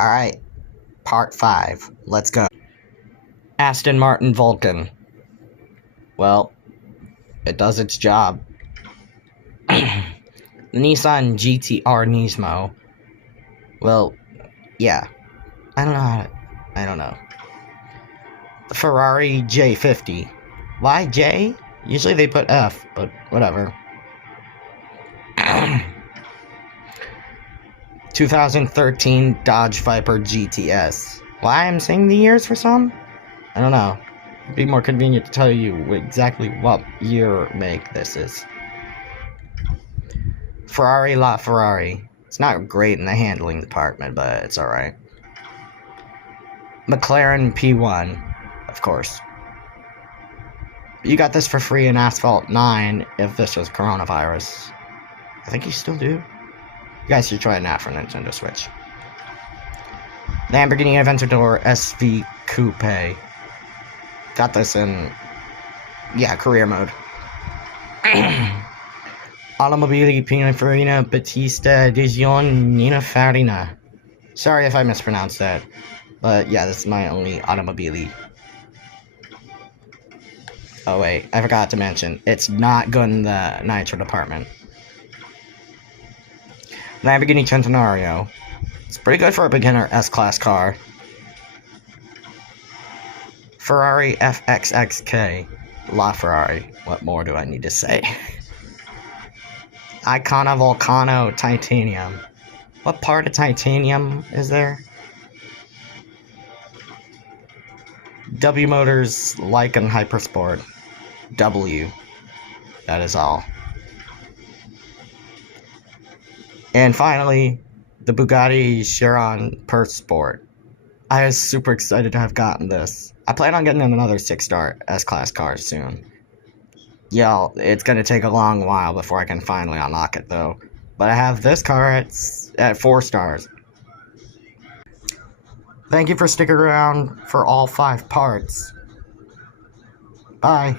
Alright, part 5. Let's go. Aston Martin Vulcan. Well, it does its job. The Nissan GTR Nismo. Well, yeah. I don't know. The Ferrari J50. Why J? Usually they put F, but whatever. 2013 Dodge Viper GTS. Why I'm saying the years for some? I don't know. It'd be more convenient to tell you exactly what year or make this is. Ferrari LaFerrari. It's not great in the handling department, but it's alright. McLaren P1, of course. You got this for free in Asphalt 9 if this was coronavirus. I think you still do. You guys should try it out for Nintendo Switch. Lamborghini Aventador SV Coupe. Got this in, career mode. Automobili Pininfarina Battista Edizione Nina Farina. Sorry if I mispronounced that. But yeah, this is my only Automobili. Oh wait, I forgot to mention, it's not good in the Nitro department. Lamborghini Centenario. It's pretty good for a beginner S-Class car. Ferrari FXXK. LaFerrari. What more do I need to say? Icona Volcano Titanium. What part of titanium is there? W Motors Lycan Hypersport. W. That is all. And finally, the Bugatti Chiron Perth Sport. I was super excited to have gotten this. I plan on getting another 6-star S-Class car soon. Yeah, it's gonna take a long while before I can finally unlock it though. But I have this car at 4 stars. Thank you for sticking around for all 5 parts. Bye.